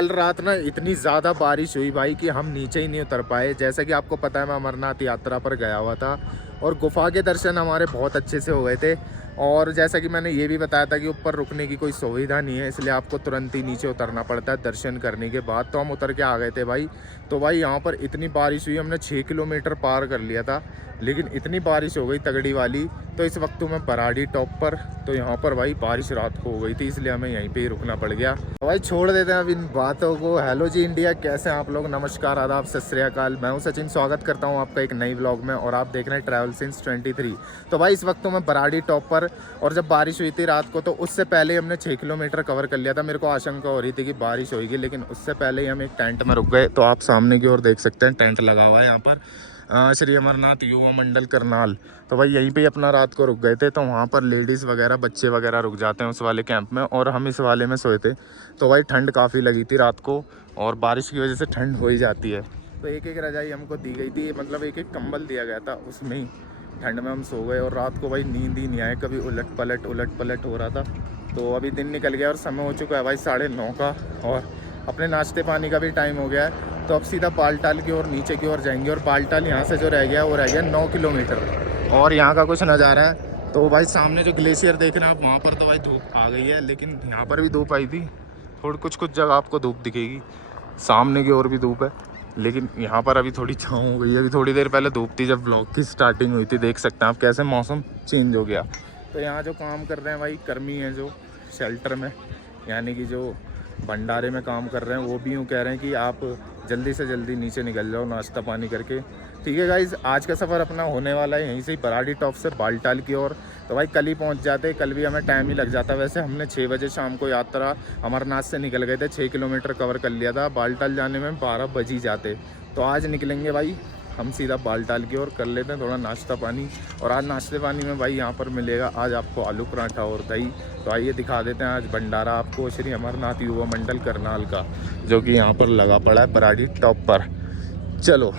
कल रात ना इतनी ज़्यादा बारिश हुई भाई कि हम नीचे ही नहीं उतर पाए। जैसा कि आपको पता है मैं अमरनाथ यात्रा पर गया हुआ था और गुफा के दर्शन हमारे बहुत अच्छे से हो गए थे। और जैसा कि मैंने ये भी बताया था कि ऊपर रुकने की कोई सुविधा नहीं है, इसलिए आपको तुरंत ही नीचे उतरना पड़ता है दर्शन करने के बाद। तो हम उतर के आ गए थे भाई। तो भाई यहाँ पर इतनी बारिश हुई, हमने 6 किलोमीटर पार कर लिया था, लेकिन इतनी बारिश हो गई तगड़ी वाली। तो इस वक्त मैं बराड़ी टॉप पर, तो यहाँ पर भाई बारिश रात को हो गई थी, इसलिए हमें यहीं पे ही रुकना पड़ गया। तो भाई छोड़ देते हैं अब इन बातों को। हेलो जी इंडिया, कैसे हैं आप लोग? नमस्कार, आदाब, सत श्री अकाल। मैं हूं सचिन, स्वागत करता हूं आपका एक नई व्लॉग में और आप देख रहे हैं ट्रैवल सिंस 23। तो भाई इस वक्त मैं बराड़ी टॉप पर, और जब बारिश हुई थी रात को तो उससे पहले हमने 6 किलोमीटर कवर कर लिया था। मेरे को आशंका हो रही थी कि बारिश होगी, लेकिन उससे पहले ही हम एक टेंट में रुक गए। तो आप सामने की ओर देख सकते हैं टेंट लगा हुआ है यहाँ पर, श्री अमरनाथ युवा मंडल करनाल। तो भाई यहीं पे अपना रात को रुक गए थे। तो वहाँ पर लेडीज़ वगैरह, बच्चे वगैरह रुक जाते हैं उस वाले कैंप में, और हम इस वाले में सोए थे। तो भाई ठंड काफ़ी लगी थी रात को, और बारिश की वजह से ठंड हो ही जाती है। तो एक एक रजाई हमको दी गई थी, मतलब एक एक कंबल दिया गया था, उसमें ही ठंड में हम सो गए। और रात को भाई नींद ही नहीं आए, कभी उलट पलट हो रहा था। तो अभी दिन निकल गया और समय हो चुका है भाई 9:30 का, और अपने नाश्ते पानी का भी टाइम हो गया है। तो अब सीधा बालटाल की ओर, नीचे की ओर जाएंगे। और बालटाल यहाँ से जो रह गया वो रह गया 9 किलोमीटर। और यहाँ का कुछ नज़ारा है तो भाई सामने जो ग्लेशियर देख रहे हैं आप, वहाँ पर तो भाई धूप आ गई है, लेकिन यहाँ पर भी धूप आई थी। थोड़ी कुछ जगह आपको धूप दिखेगी, सामने की ओर भी धूप है, लेकिन यहाँ पर अभी थोड़ी छाँव हो गई है। अभी थोड़ी देर पहले धूप थी जब व्लॉग की स्टार्टिंग हुई थी। देख सकते हैं आप कैसे मौसम चेंज हो गया। तो यहाँ जो काम कर रहे हैं भाई कर्मी हैं, जो शेल्टर में, यानी कि जो भंडारे में काम कर रहे हैं, वो भी यूँ कह रहे हैं कि आप जल्दी से जल्दी नीचे निकल जाओ नाश्ता पानी करके। ठीक है गाइज़, आज का सफ़र अपना होने वाला है यहीं से ही, बराड़ी टॉप से बालटाल की ओर। तो भाई कल ही पहुंच जाते, कल भी हमें टाइम ही लग जाता। वैसे हमने 6 बजे शाम को यात्रा अमरनाथ से निकल गए थे, 6 किलोमीटर कवर कर लिया था। बालटाल जाने में 12 बज ही जाते। तो आज निकलेंगे भाई हम सीधा बालटाल की ओर, कर लेते हैं थोड़ा नाश्ता पानी। और आज नाश्ते पानी में भाई यहाँ पर मिलेगा आज आपको आलू पराठा और दही। तो आइए दिखा देते हैं आज भंडारा आपको श्री अमरनाथ युवा मंडल करनाल का, जो कि यहाँ पर लगा पड़ा है बराड़ी टॉप पर। चलो।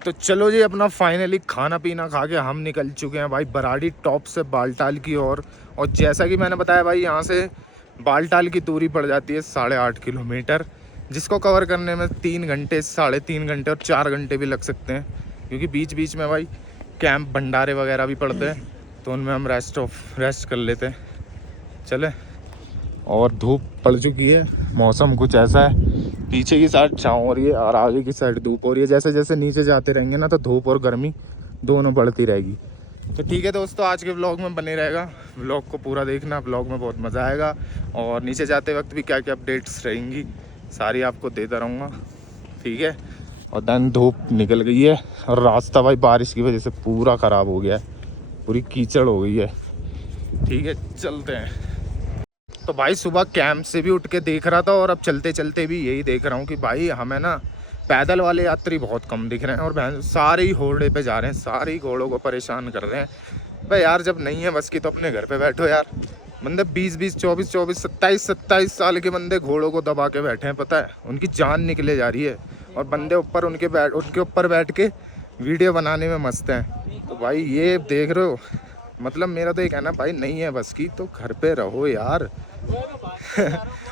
तो चलो जी, अपना फाइनली खाना पीना खा के हम निकल चुके हैं भाई बराड़ी टॉप से बालटाल की ओर। और जैसा कि मैंने बताया भाई, यहाँ से बालटाल की दूरी पड़ जाती है 8.5 किलोमीटर, जिसको कवर करने में 3 घंटे, 3.5 घंटे और 4 घंटे भी लग सकते हैं, क्योंकि बीच बीच में भाई कैंप भंडारे वगैरह भी पड़ते हैं, तो उनमें हम रेस्ट कर लेते हैं। चले। और धूप पड़ चुकी है, मौसम कुछ ऐसा है, पीछे की साइड छाँव हो रही है और आगे की साइड धूप हो रही है। जैसे जैसे नीचे जाते रहेंगे ना, तो धूप और गर्मी दोनों बढ़ती रहेगी। तो ठीक है दोस्तों, आज के व्लॉग में बने रहेगा, व्लॉग को पूरा देखना, व्लॉग में बहुत मज़ा आएगा। और नीचे जाते वक्त भी क्या क्या अपडेट्स रहेंगी सारी आपको देता रहूँगा। ठीक है। और देन धूप निकल गई है, और रास्ता भाई बारिश की वजह से पूरा ख़राब हो गया है, पूरी कीचड़ हो गई है। ठीक है, चलते हैं। तो भाई सुबह कैंप से भी उठ के देख रहा था, और अब चलते चलते भी यही देख रहा हूँ कि भाई हमें ना पैदल वाले यात्री बहुत कम दिख रहे हैं, और सारे ही घोड़े पे जा रहे हैं, सारे ही घोड़ों को परेशान कर रहे हैं। भाई यार, जब नहीं है बस की तो अपने घर पे बैठो यार। बंदे 20-20, 24-24, 27-27 साल के बंदे घोड़ों को दबा के बैठे हैं, पता है, उनकी जान निकले जा रही है, और बंदे ऊपर उनके ऊपर बैठ के वीडियो बनाने में मस्त हैं। तो भाई ये देख रहे हो, मतलब मेरा तो ये कहना भाई, नहीं है बस की तो घर पे रहो यार।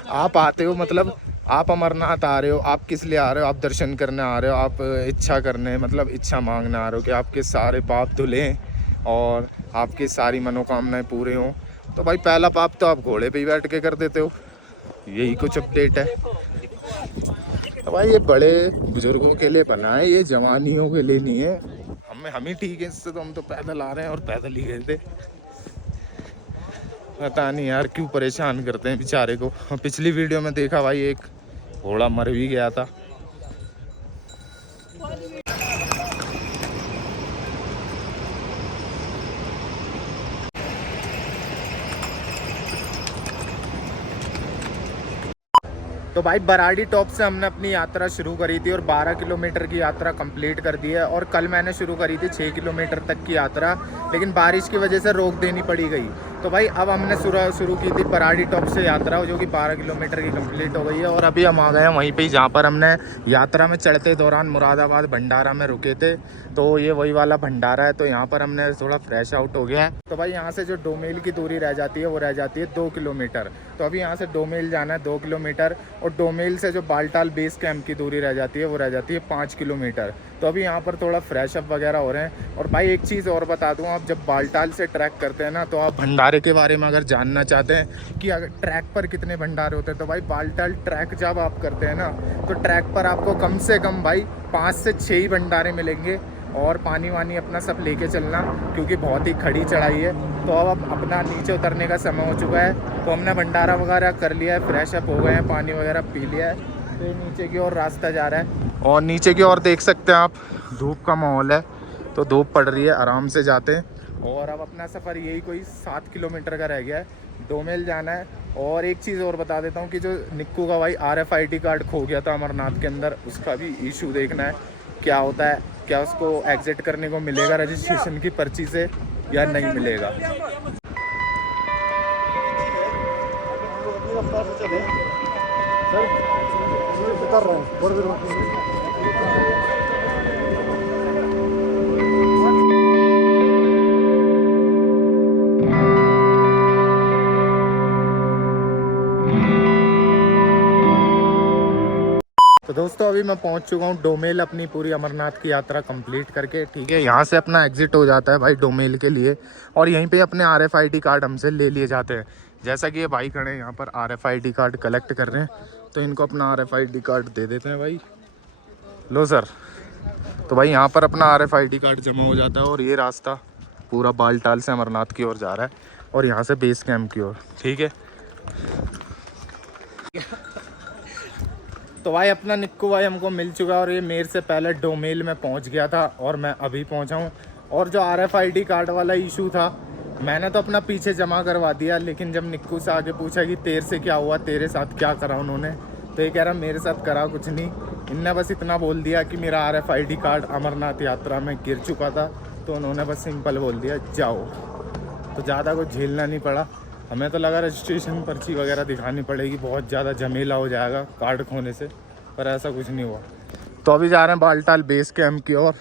आप आते हो, मतलब आप अमरनाथ आ रहे हो, आप किस लिए आ रहे हो? आप दर्शन करने आ रहे हो, आप इच्छा करने, मतलब इच्छा मांगने आ रहे हो कि आपके सारे पाप धुलें और आपकी सारी मनोकामनाएं पूरे हों। तो भाई पहला पाप तो आप घोड़े पे ही बैठ के कर देते हो, यही कुछ अपडेट है। तो भाई ये बड़े बुजुर्गों के लिए बना है, ये जवानियों के लिए नहीं है। हम ही ठीक है इससे, तो हम तो पैदल आ रहे हैं और पैदल ही गए थे। पता नहीं यार क्यों परेशान करते हैं बेचारे को। पिछली वीडियो में देखा भाई, एक घोड़ा मर भी गया था। तो भाई बराड़ी टॉप से हमने अपनी यात्रा शुरू करी थी, और 12 किलोमीटर की यात्रा कंप्लीट कर दी है। और कल मैंने शुरू करी थी 6 किलोमीटर तक की यात्रा, लेकिन बारिश की वजह से रोक देनी पड़ी गई। तो भाई अब हमने शुरू की थी बराड़ी टॉप से यात्रा, जो कि 12 किलोमीटर की कंप्लीट हो गई है। और अभी हम आ गए हैं वहीं पे जहाँ पर हमने यात्रा में चढ़ते दौरान मुरादाबाद भंडारा में रुके थे। तो ये वही वाला भंडारा है। तो यहाँ पर हमने थोड़ा फ्रेश आउट हो गया है। तो भाई यहाँ से जो डोमेल की दूरी रह जाती है वो रह जाती है 2 किलोमीटर। तो अभी यहाँ से डोमेल जाना है 2 किलोमीटर, और डोमेल से जो बालटाल बेस कैंप की दूरी रह जाती है वो रह जाती है 5 किलोमीटर। तो अभी यहाँ पर थोड़ा फ्रेश अप वगैरह हो रहे हैं। और भाई एक चीज़ और बता दूँ, आप जब बालटाल से ट्रैक करते हैं ना, तो आप भंडारे के बारे में अगर जानना चाहते हैं कि अगर ट्रैक पर कितने भंडारे होते हैं, तो भाई बालटाल ट्रैक जब आप करते हैं ना, तो ट्रैक पर आपको कम से कम भाई 5 से 6 ही भंडारे मिलेंगे। और पानी वानी अपना सब लेके चलना, क्योंकि बहुत ही खड़ी चढ़ाई है। तो अब अपना नीचे उतरने का समय हो चुका है। तो हमने भंडारा वगैरह कर लिया है, फ्रेश अप हो गए हैं, पानी वगैरह पी लिया है। तो नीचे की ओर रास्ता जा रहा है, और नीचे की ओर देख सकते हैं आप धूप का माहौल है। तो धूप पड़ रही है, आराम से जाते हैं। और अब अपना सफ़र यही कोई 7 किलोमीटर का रह गया है, डोमेल जाना है। और एक चीज़ और बता देता हूँ कि जो निक्कू का भाई RFID कार्ड खो गया था अमरनाथ के अंदर, उसका भी इशू देखना है क्या होता है, क्या उसको एग्जिट करने को मिलेगा रजिस्ट्रेशन की पर्ची से या नहीं मिलेगा। तो दोस्तों अभी मैं पहुंच चुका हूं डोमेल, अपनी पूरी अमरनाथ की यात्रा कंप्लीट करके। ठीक है, यहां से अपना एग्जिट हो जाता है भाई डोमेल के लिए, और यहीं पे अपने RFID कार्ड हमसे ले लिए जाते हैं। जैसा कि ये भाई खड़े हैं यहाँ पर RFID कार्ड कलेक्ट कर रहे हैं, तो इनको अपना RFID कार्ड दे देते हैं। भाई लो सर। तो भाई यहाँ पर अपना RFID कार्ड जमा हो जाता है, और ये रास्ता पूरा बालटाल से अमरनाथ की ओर जा रहा है, और यहाँ से बेस कैंप की ओर। ठीक है, तो भाई अपना निक्कू भाई हमको मिल चुका है, और ये मेरे से पहले डोमेल में पहुंच गया था, और मैं अभी पहुंचा हूं। और जो RFID कार्ड वाला इशू था, मैंने तो अपना पीछे जमा करवा दिया, लेकिन जब निक्कू से आगे पूछा कि तेरे से क्या हुआ, तेरे साथ क्या करा उन्होंने, तो ये कह रहा मेरे साथ करा कुछ नहीं, इनने बस इतना बोल दिया कि मेरा RFID कार्ड अमरनाथ यात्रा में गिर चुका था, तो उन्होंने बस सिंपल बोल दिया जाओ। तो ज़्यादा कुछ झेलना नहीं पड़ा। हमें तो लगा रजिस्ट्रेशन पर्ची वगैरह दिखानी पड़ेगी, बहुत ज़्यादा झमेला हो जाएगा कार्ड खोने से, पर ऐसा कुछ नहीं हुआ। तो अभी जा रहे हैं बालटाल बेस कैंप की ओर,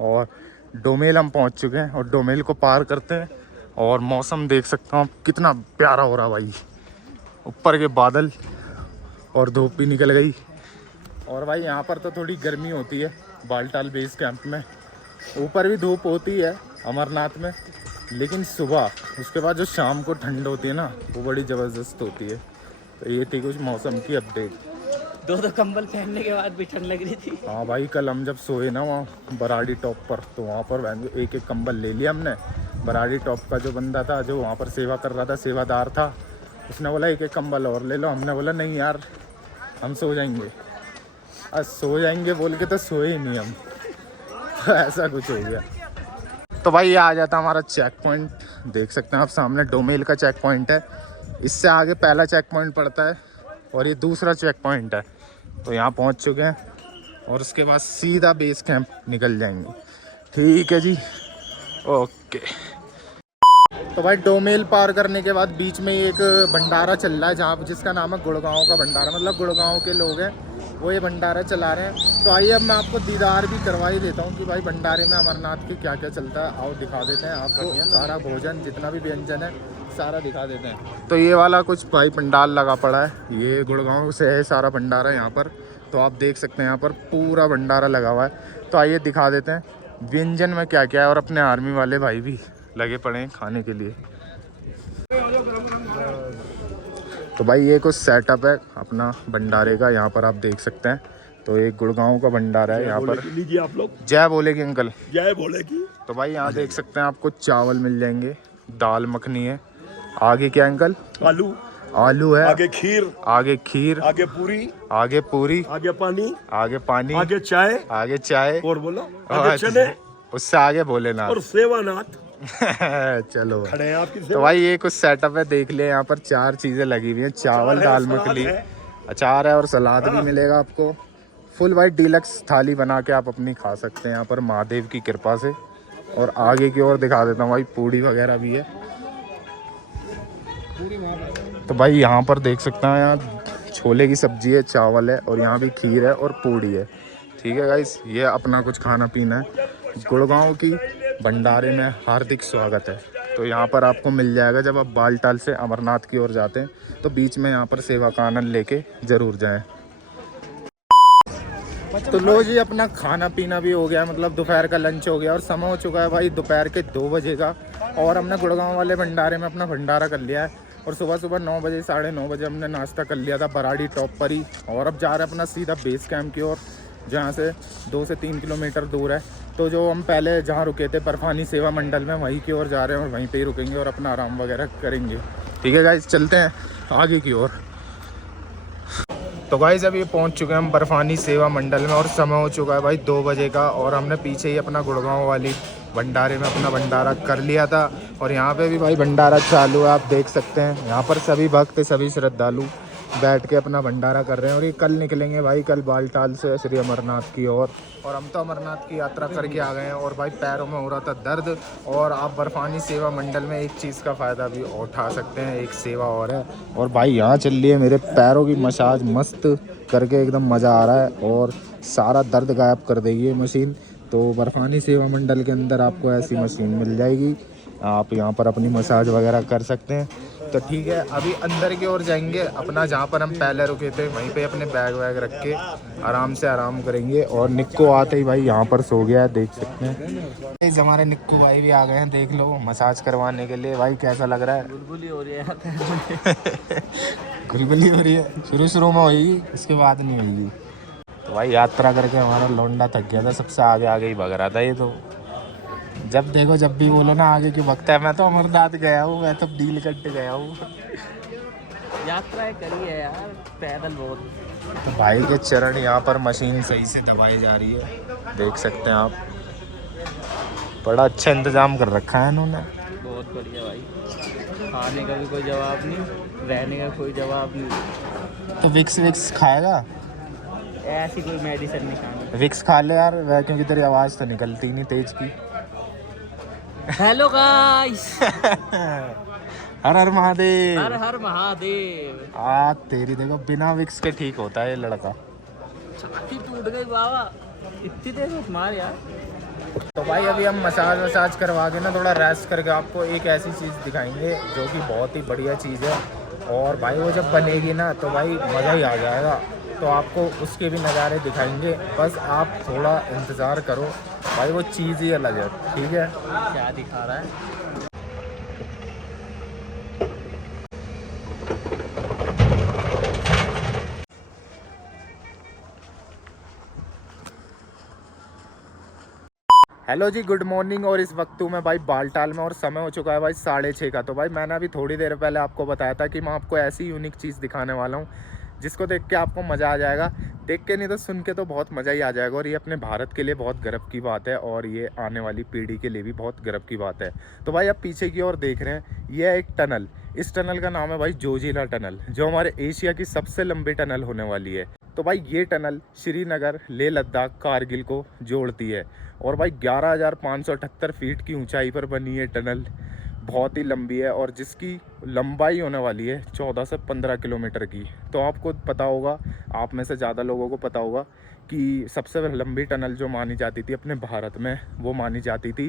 और डोमेल हम पहुंच चुके हैं, और डोमेल को पार करते हैं। और मौसम देख सकता हूँ कितना प्यारा हो रहा भाई, ऊपर के बादल, और धूप भी निकल गई। और भाई यहाँ पर तो थोड़ी गर्मी होती है बालटाल बेस कैंप में, ऊपर भी धूप होती है अमरनाथ में, लेकिन सुबह उसके बाद जो शाम को ठंड होती है ना, वो बड़ी ज़बरदस्त होती है। तो ये थी कुछ मौसम की अपडेट। दो कंबल पहनने के बाद भी ठंड लग रही थी। हाँ भाई, कल हम जब सोए ना वहाँ बराड़ी टॉप पर, तो वहाँ पर एक एक कंबल ले लिया हमने। बराड़ी टॉप का जो बंदा था, जो वहाँ पर सेवा कर रहा था, सेवादार था, उसने बोला एक एक कंबल और ले लो। हमने बोला नहीं यार, हम सो जाएंगे। सो जाएंगे बोल के तो सोए ही नहीं हम। तो ऐसा कुछ हो गया। तो भाई ये आ जाता हमारा चेक पॉइंट, देख सकते हैं आप सामने डोमेल का चेक पॉइंट है। इससे आगे पहला चेक पॉइंट पड़ता है, और ये दूसरा चेक पॉइंट है। तो यहाँ पहुँच चुके हैं, और उसके बाद सीधा बेस कैंप निकल जाएंगे। ठीक है जी, ओके। तो भाई डोमेल पार करने के बाद बीच में एक भंडारा चल रहा है, जहाँ जिसका नाम है गुड़गांव का भंडारा, मतलब गुड़गांव के लोग हैं वो ये भंडारा चला रहे हैं। तो आइए अब मैं आपको दीदार भी करवा ही देता हूँ कि भाई भंडारे में अमरनाथ के क्या क्या चलता है। आओ दिखा देते हैं आपको सारा भोजन, जितना भी व्यंजन है सारा दिखा देते हैं। तो ये वाला कुछ भाई पंडाल लगा पड़ा है, ये गुड़गांव से है सारा भंडारा यहाँ पर। तो आप देख सकते हैं यहाँ पर पूरा भंडारा लगा हुआ है। तो आइए दिखा देते हैं व्यंजन में क्या क्या है, और अपने आर्मी वाले भाई भी लगे पड़े हैं खाने के लिए। तो भाई ये कुछ सेटअप है अपना भंडारे का, यहाँ पर आप देख सकते हैं। तो एक गुड़गांव का भंडारा है यहाँ पर। लीजिए आप लोग, जय बोलेगी अंकल, जय बोलेगी। तो भाई यहाँ देख सकते हैं आपको चावल मिल जाएंगे, दाल मखनी है, आगे क्या अंकल? आलू है, आगे खीर, आगे खीर, आगे पूरी, आगे पूरी, आगे पानी, आगे पानी, आगे चाय, आगे चाय, और बोलो आगे चने, उससे आगे भोलेनाथ और सेवानाथ। चलो खड़े हैं आपकी तो भाई ये कुछ सेटअप है, देख लिया यहाँ पर 4 चीजें लगी हुई हैं, चावल, दाल मखनी, अचार है, और सलाद भी मिलेगा आपको। फुल भाई डीलक्स थाली बना के आप अपनी खा सकते हैं यहाँ पर महादेव की कृपा से। और आगे की ओर दिखा देता हूँ भाई, पूड़ी वगैरह भी है। तो भाई यहाँ पर देख सकते हैं, यहाँ छोले की सब्जी है, चावल है और यहाँ भी खीर है और पूड़ी है। ठीक है गाइस, ये अपना कुछ खाना पीना है। गुड़गांव की भंडारे में हार्दिक स्वागत है। तो यहाँ पर आपको मिल जाएगा जब आप बालटाल से अमरनाथ की ओर जाते हैं, तो बीच में यहाँ पर सेवा का आनंद लेके ज़रूर जाएं। तो लो जी, अपना खाना पीना भी हो गया, मतलब दोपहर का लंच हो गया और समय हो चुका है भाई दोपहर के 2 बजे का। और हमने गुड़गांव वाले भंडारे में अपना भंडारा कर लिया है और सुबह सुबह 9 बजे 9:30 बजे हमने नाश्ता कर लिया था बराड़ी टॉप पर ही। और अब जा रहे हैं अपना सीधा बेस कैंप की ओर, जहाँ से 2 से 3 किलोमीटर दूर है। तो जो हम पहले जहाँ रुके थे बर्फानी सेवा मंडल में, वहीं की ओर जा रहे हैं और वहीं पे ही रुकेंगे और अपना आराम वगैरह करेंगे। ठीक है गाइस, चलते हैं आगे की ओर। तो गाइस अभी पहुंच चुके हैं हम बर्फानी सेवा मंडल में और समय हो चुका है भाई 2 बजे का। और हमने पीछे ही अपना गुड़गांव वाली भंडारे में अपना भंडारा कर लिया था और यहाँ पे भी भाई भंडारा चालू है, आप देख सकते हैं। यहाँ पर सभी भक्त, सभी श्रद्धालु बैठ के अपना भंडारा कर रहे हैं। और ये कल निकलेंगे भाई, कल बालटाल से श्री अमरनाथ की ओर। और हम तो अमरनाथ की यात्रा करके आ गए हैं और भाई पैरों में हो रहा था दर्द। और आप बर्फानी सेवा मंडल में एक चीज़ का फ़ायदा भी उठा सकते हैं, एक सेवा और है। और भाई यहाँ चल रही है मेरे पैरों की मसाज, मस्त करके एकदम मज़ा आ रहा है और सारा दर्द गायब कर देगी ये मशीन। तो बर्फानी सेवा मंडल के अंदर आपको ऐसी मशीन मिल जाएगी, आप यहाँ पर अपनी मसाज वगैरह कर सकते हैं। तो ठीक है, अभी अंदर की ओर जाएंगे, अपना जहाँ पर हम पहले रुके थे वहीं पे अपने बैग वैग रख के आराम से आराम करेंगे। और निक्को आते ही भाई यहाँ पर सो गया है, देख सकते हैं। हमारे निक्को भाई भी आ गए हैं, देख लो, मसाज करवाने के लिए। भाई कैसा लग रहा है? गुलगुली हो रही है। गुलगुली हो रही है, शुरू में होगी, उसके बाद नहीं होगी। तो भाई यात्रा करके हमारा लौंडा थक गया था, सबसे आगे आगे ही भग रहा था ये। तो जब देखो जब भी बोलो ना आगे क्यों भगता है। मैं तो अमरनाथ गया हूँ, मैं तो डील करके गया हूँ। यात्रा करी है यार, पैदल बहुत। तो भाई के चरण यहाँ पर मशीन सही से दबाई जा रही है, देख सकते हैं आप। बड़ा अच्छा इंतजाम कर रखा है इन्होंने, बहुत बढ़िया भाई। खाने का भी कोई जवाब नहीं, रहने का कोई जवाब नहीं। तो विक्स खाएगा? ऐसी कोई मेडिसिन नहीं खानी। विक्स खा ले यार, वह क्योंकि तेरी आवाज़ तो निकलती नहीं तेज की। Hello guys. हर हर महादेव। हर हर महादेव। तेरी देखो बिना विक्स के ठीक होता है ये लड़का। छाती टूट गई बाबा, इतनी देर में मार यार। तो भाई अभी हम मसाज करवा के ना थोड़ा रेस्ट करके आपको एक ऐसी चीज़ दिखाएंगे जो कि बहुत ही बढ़िया चीज़ है। और भाई वो जब बनेगी ना तो भाई मज़ा ही आ जाएगा। तो आपको उसके भी नज़ारे दिखाएंगे, बस आप थोड़ा इंतज़ार करो भाई, वो चीज़ ही अलग है। ठीक है, क्या दिखा रहा है? हेलो जी, गुड मॉर्निंग। और इस वक्त मैं भाई बालटाल में और समय हो चुका है भाई 6:30 का। तो भाई मैंने अभी थोड़ी देर पहले आपको बताया था कि मैं आपको ऐसी यूनिक चीज़ दिखाने वाला हूँ जिसको देख के आपको मज़ा आ जाएगा। देख के नहीं तो सुन के तो बहुत मज़ा ही आ जाएगा। और ये अपने भारत के लिए बहुत गर्व की बात है और ये आने वाली पीढ़ी के लिए भी बहुत गर्व की बात है। तो भाई आप पीछे की ओर देख रहे हैं, ये है एक टनल। इस टनल का नाम है भाई जोजिला टनल, जो हमारे एशिया की सबसे लंबी टनल होने वाली है। तो भाई ये टनल श्रीनगर, लेह लद्दाख, कारगिल को जोड़ती है। और भाई 11,578 फीट की ऊंचाई पर बनी ये टनल बहुत ही लंबी है और जिसकी लंबाई होने वाली है 14 से 15 किलोमीटर की। तो आपको पता होगा, आप में से ज़्यादा लोगों को पता होगा कि सबसे लंबी टनल जो मानी जाती थी अपने भारत में, वो मानी जाती थी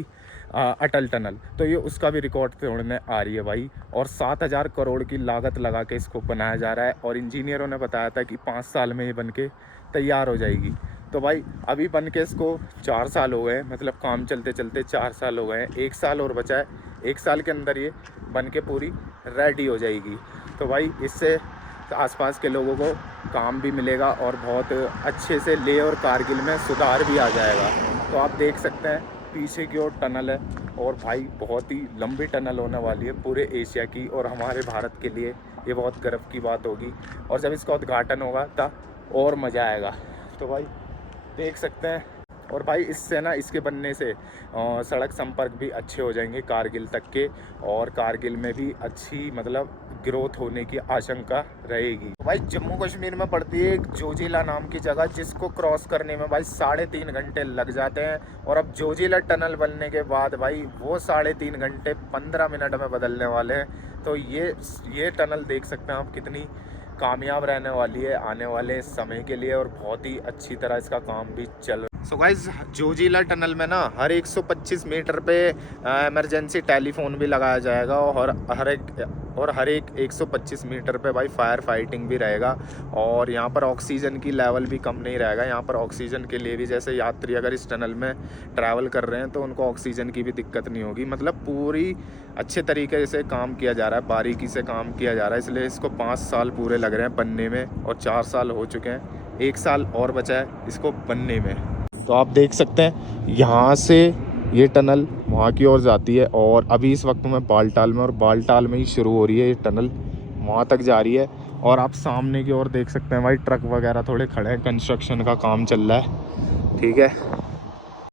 अटल टनल। तो ये उसका भी रिकॉर्ड तोड़ने आ रही है भाई। और 7,000 करोड़ की लागत लगा के इसको बनाया जा रहा है और इंजीनियरों ने बताया था कि 5 साल में ये बन के तैयार हो जाएगी। तो भाई अभी बन के इसको 4 साल हो गए, मतलब काम चलते चलते 4 साल हो गए हैं। 1 साल और बचा है, 1 साल के अंदर ये बन के पूरी रेडी हो जाएगी। तो भाई इससे आसपास के लोगों को काम भी मिलेगा और बहुत अच्छे से लेह और कारगिल में सुधार भी आ जाएगा। तो आप देख सकते हैं पीछे की ओर टनल है और भाई बहुत ही लंबी टनल होने वाली है पूरे एशिया की। और हमारे भारत के लिए ये बहुत गर्व की बात होगी और जब इसका उद्घाटन होगा तब और मज़ा आएगा। तो भाई देख सकते हैं। और भाई इससे ना, इसके बनने से सड़क संपर्क भी अच्छे हो जाएंगे कारगिल तक के। और कारगिल में भी अच्छी मतलब ग्रोथ होने की आशंका रहेगी। भाई जम्मू कश्मीर में पड़ती है एक जोजिला नाम की जगह, जिसको क्रॉस करने में भाई 3.5 घंटे लग जाते हैं। और अब जोजिला टनल बनने के बाद भाई वो 3.5 घंटे 15 मिनट में बदलने वाले हैं। तो ये टनल देख सकते हैं आप कितनी कामयाब रहने वाली है आने वाले समय के लिए, और बहुत ही अच्छी तरह इसका काम भी चल रहा है। सो गाइज जोजिला टनल में ना हर 125 मीटर पे इमरजेंसी टेलीफोन भी लगाया जाएगा, और हर एक 125 मीटर पे भाई फायर फाइटिंग भी रहेगा। और यहाँ पर ऑक्सीजन की लेवल भी कम नहीं रहेगा। यहाँ पर ऑक्सीजन के लिए भी, जैसे यात्री अगर इस टनल में ट्रैवल कर रहे हैं तो उनको ऑक्सीजन की भी दिक्कत नहीं होगी। मतलब पूरी अच्छे तरीके से काम किया जा रहा है, बारीकी से काम किया जा रहा है। इसलिए इसको 5 साल पूरे लग रहे हैं बनने में, और 4 साल हो चुके हैं, 1 साल और बचा है इसको बनने में। तो आप देख सकते हैं यहाँ से ये टनल वहाँ की ओर जाती है, और अभी इस वक्त मैं बालटाल में, और बालटाल में ही शुरू हो रही है ये टनल, वहाँ तक जा रही है। और आप सामने की ओर देख सकते हैं भाई ट्रक वगैरह थोड़े खड़े हैं, कंस्ट्रक्शन का काम चल रहा है। ठीक है,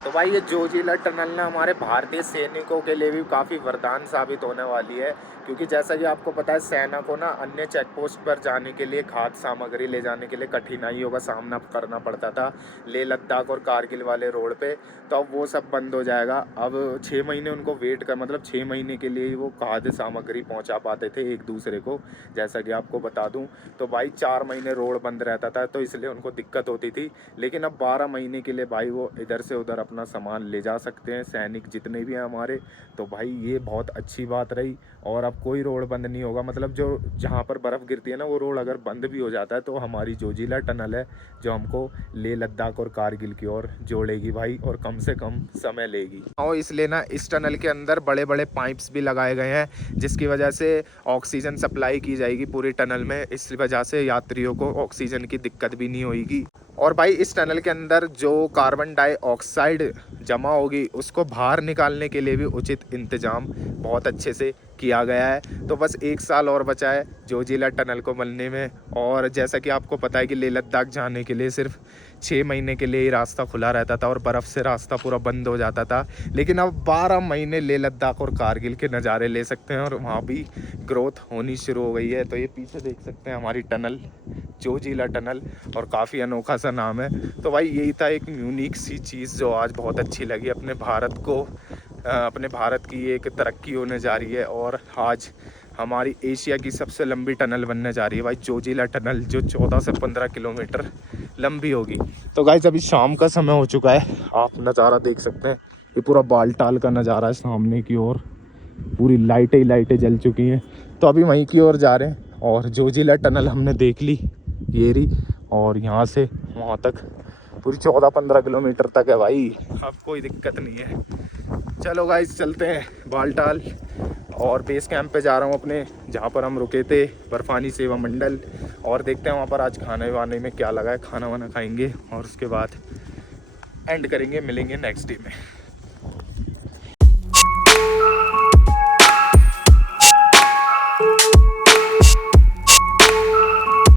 तो भाई ये जोजिला टनल ना हमारे भारतीय सैनिकों के लिए भी काफ़ी वरदान साबित होने वाली है, क्योंकि जैसा कि आपको पता है सेना को ना अन्य चेक पोस्ट पर जाने के लिए खाद्य सामग्री ले जाने के लिए कठिनाइयों का सामना करना पड़ता था लेह लद्दाख और कारगिल वाले रोड पे। तो अब वो सब बंद हो जाएगा। अब 6 महीने उनको वेट कर, मतलब 6 महीने के लिए वो खाद्य सामग्री पहुंचा पाते थे एक दूसरे को, जैसा कि आपको बता दूं। तो भाई 4 महीने रोड बंद रहता था, तो इसलिए उनको दिक्कत होती थी। लेकिन अब 12 महीने के लिए भाई वो इधर से उधर अपना सामान ले जा सकते हैं, सैनिक जितने भी हैं हमारे। तो भाई ये बहुत अच्छी बात रही। और अब कोई रोड बंद नहीं होगा, मतलब जो जहाँ पर बर्फ़ गिरती है ना, वो रोड अगर बंद भी हो जाता है तो हमारी जोजिला टनल है जो हमको लेह लद्दाख और कारगिल की ओर जोड़ेगी भाई, और कम से कम समय लेगी। और इसलिए ना इस टनल के अंदर बड़े बड़े पाइप्स भी लगाए गए हैं, जिसकी वजह से ऑक्सीजन सप्लाई की जाएगी पूरी टनल में। इस वजह से यात्रियों को ऑक्सीजन की दिक्कत भी नहीं होगी। और भाई इस टनल के अंदर जो कार्बन डाइऑक्साइड जमा होगी उसको बाहर निकालने के लिए भी उचित इंतजाम बहुत अच्छे से किया गया है। तो बस 1 साल और बचा है जोजिला टनल को बनने में। और जैसा कि आपको पता है कि लेह लद्दाख जाने के लिए सिर्फ 6 महीने के लिए ही रास्ता खुला रहता था, और बर्फ़ से रास्ता पूरा बंद हो जाता था। लेकिन अब 12 महीने लेह लद्दाख और कारगिल के नज़ारे ले सकते हैं, और वहाँ भी ग्रोथ होनी शुरू हो गई है। तो ये पीछे देख सकते हैं हमारी टनल, जोजिला टनल, और काफ़ी अनोखा सा नाम है। तो भाई यही था एक यूनिक सी चीज़ जो आज बहुत अच्छी लगी अपने भारत को। अपने भारत की एक तरक्की होने जा रही है, और आज हमारी एशिया की सबसे लंबी टनल बनने जा रही है भाई, जोजिला टनल, जो 14 से 15 किलोमीटर लंबी होगी। तो गाइस अभी शाम का समय हो चुका है, आप नज़ारा देख सकते हैं, ये पूरा बालटाल का नज़ारा है। सामने की ओर पूरी लाइटें ही लाइटें जल चुकी हैं। तो अभी वहीं की ओर जा रहे हैं, और जोजिला टनल हमने देख ली ये रही, और यहाँ से वहाँ तक पूरी 14-15 किलोमीटर तक है भाई, अब कोई दिक्कत नहीं है। चलो गाइस चलते हैं बालटाल, और बेस कैंप पे जा रहा हूँ अपने, जहाँ पर हम रुके थे, बर्फानी सेवा मंडल। और देखते हैं वहाँ पर आज खाने वाने में क्या लगा है, खाना वाना खाएंगे, और उसके बाद एंड करेंगे, मिलेंगे नेक्स्ट डे में।